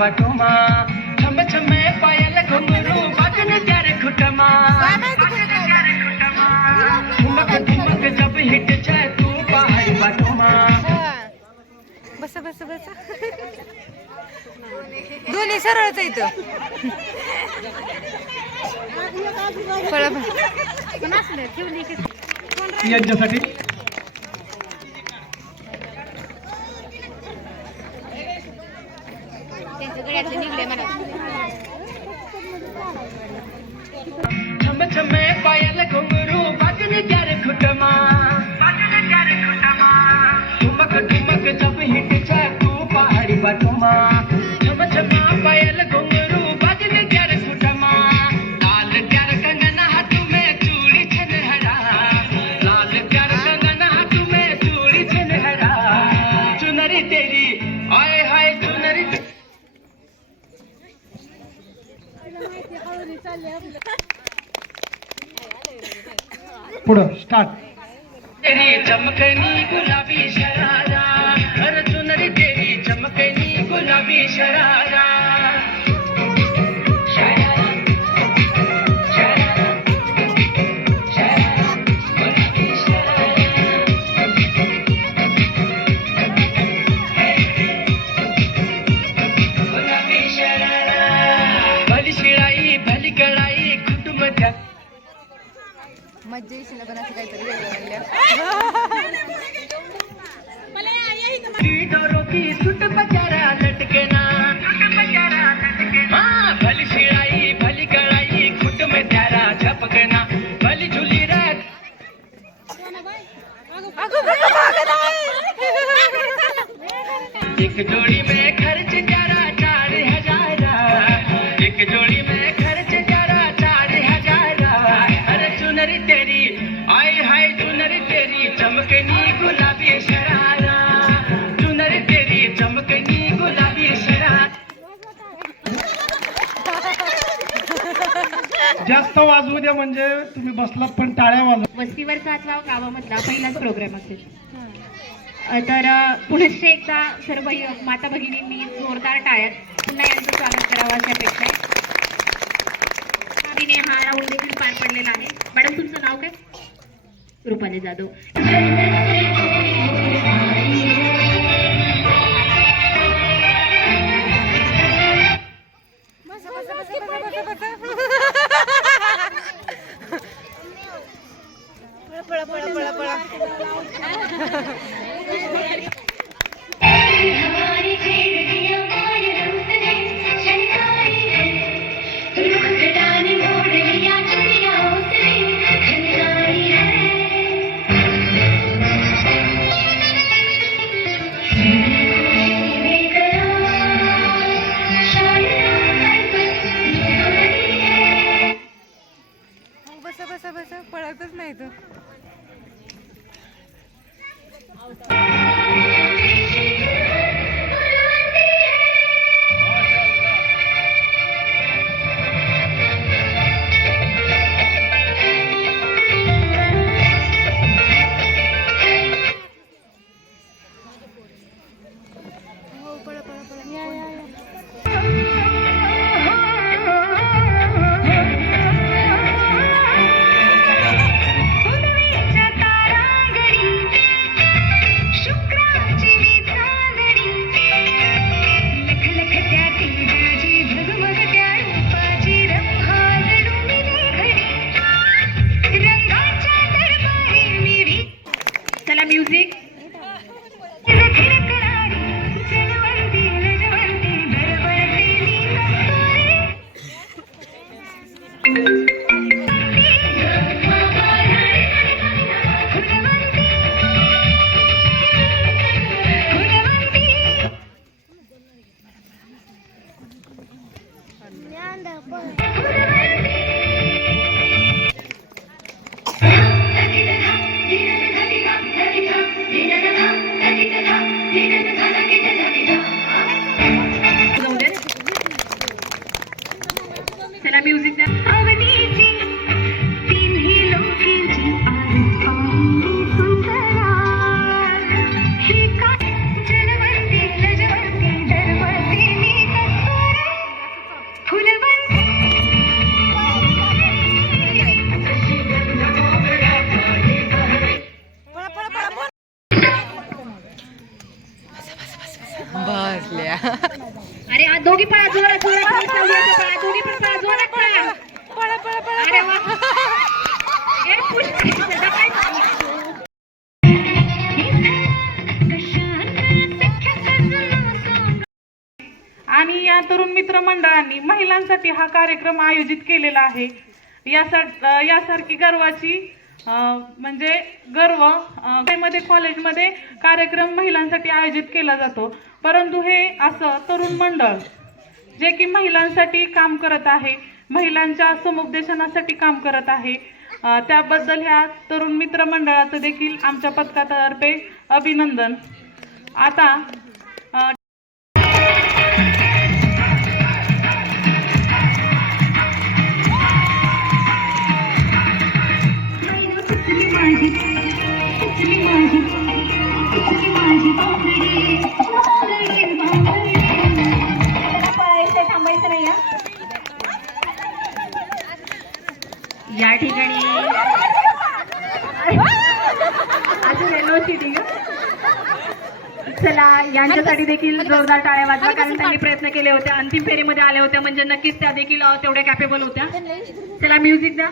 बाटोमा छम छमे पायल घुंगरू बाजन प्यारे खुटमा ठुमक ठुमक जब हिट छे तू पहाड़ी बाटोमा। बस बस बस. दोन्ही सरळच इथं. यांच्यासाठी पुढं स्टार्ट चमकनी गुलाबी शरारा अर्जुन तेरी चमकनी गुलाबी शरारा, में प्यारा झपकना भली झूली रात एक जोड़ी में खर्च ग्यारह चार हजार। एक जोड़ी जास्त वाजवू द्या म्हणजे तुम्ही बसलात पण टाळ्या वाजव. वस्तीवरचा अथवा गावामधला पहिलाच प्रोग्राम असेल. तर पुनश्च एकदा सर्व माता भगिनींनी जोरदार टाळ्यात पुन्हा यांचं स्वागत करावं अशी अपेक्षा आहे तिने हा राऊंड देखील पार पडलेला आहे. मॅडम तुमचं नाव काय? रुपाली जाधव. हो, बसा बसा बसा. पळतच नाही तो. Need it मित्रमंडळांनी महिलांसाठी हा कार्यक्रम आयोजित केलेला आहे. यासा यासारखी गर्वाची म्हणजे गर्वमध्ये कॉलेजमध्ये कार्यक्रम महिलांसाठी आयोजित केला जातो. परंतु हे असं तरुण मंडळ जे की महिलांसाठी काम करत आहे महिलांच्या समुपदेशनासाठी काम करत आहे त्याबद्दल ह्या तरुण मित्रमंडळाचं देखील आमच्या पथकातर्फे अभिनंदन. आता या ठिकाणी अजून येलो सिटी चला यांच्यासाठी देखील जोरदार टाळ्या वाजवा कारण त्यांनी प्रयत्न केले होते. अंतिम फेरीमध्ये आल्या होत्या म्हणजे नक्कीच त्या देखील तेवढ्या कॅपेबल होत्या. चला म्युझिक द्या.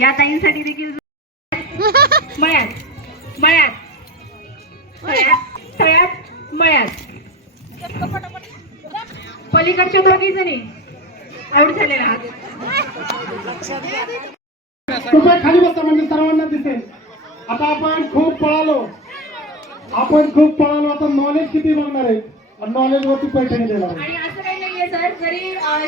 या ताईंसाठी देखील मळ्यात मळ्यात तळ्यात तळ्यात मळ्यात. पलीकडच्या दोघी जणी आऊट झालेला आहात. कृपया खाली बसा म्हणजे सर्वांना दिसेल. आता आपण खूप पळालो. आपण खूप पळालो. आता नॉलेज किती बघणार आहे? नॉलेज वरती पैठणी देणार आहे सर जरी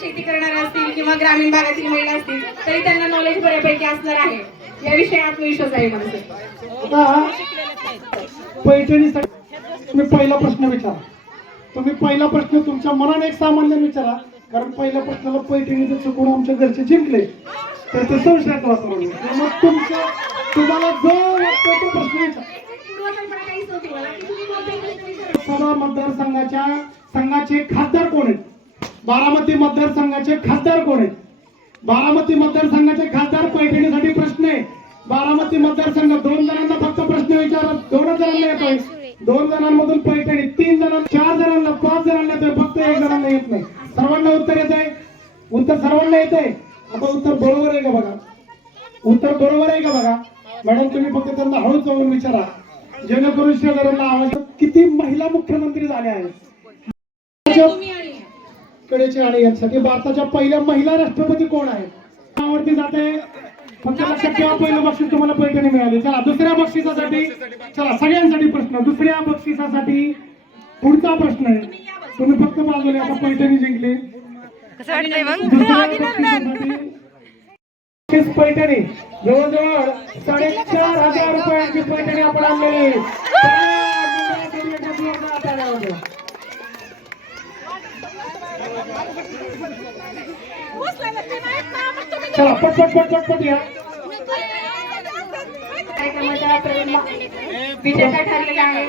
शेती करणारे असतील किंवा ग्रामीण भागातील महिला असतील तरी त्यांना नॉलेज बऱ्यापैकी असणार आहे. याविषयी आत्मविश्वास आहे मला पैठणीसाठी तुम्ही पहिला प्रश्न विचारा. तुम्ही पहिला प्रश्न तुमच्या मनाने एक सामान्य विचारा. कारण पहिल्या प्रश्नाला पैठणीचं चुकून आमच्या घरचे जिंकले. तर ते संशयात आहे. मग तुमच्या तुम्हाला जो वाटतो तो प्रश्न विचारा. मतदारसंघाच्या संघाचे खासदार कोण आहेत? बारामती मतदारसंघाचे खासदार कोण आहेत? बारामती मतदारसंघाचे खासदार पैठणीसाठी प्रश्न आहे. बारामती मतदारसंघ दोन जणांना फक्त प्रश्न विचारत दोनच जणांना येतोय. दोन जणांमधून पैठणी तीन जणांना चार जणांना पाच जणांना येतोय. फक्त एक जणांना येत नाही. सर्वांना उत्तर येत आहे उत्तर सर्वांना येत आहे आता उत्तर बरोबर आहे का बघा? उत्तर बरोबर आहे का बघा? मॅडम तुम्ही फक्त त्यांना हळूच जाऊन विचारा. जेणेकरून शेजाऱ्यांना आवाज किती महिला मुख्यमंत्री झाल्या आहेत? कडेचे आणि यांसाठी भारताच्या पहिल्या महिला राष्ट्रपती कोण आहेत? आवडती जाते. फक्त लक्षात ठेवा पहिलं बक्षीस तुम्हाला पैठणी मिळाली. चला दुसऱ्या बक्षिसासाठी चला सगळ्यांसाठी प्रश्न. दुसऱ्या बक्षिसासाठी पुढचा प्रश्न आहे. तुम्ही फक्त बाजूने आता पैठणी जिंकली. पैठणी. जवळजवळ साडेचार हजार रुपयांची पैठणी आपण आणलेली चला, पटपट पटपट पट या. कार्यक्रमाचा प्रेम विजेता ठरलेला आहे.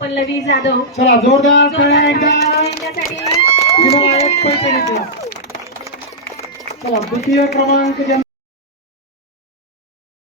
पल्लवी जाधव. चला जोरदार टाळ्या एकदा. यांच्यासाठी विनायक पैठणीचा चला द्वितीय क्रमांक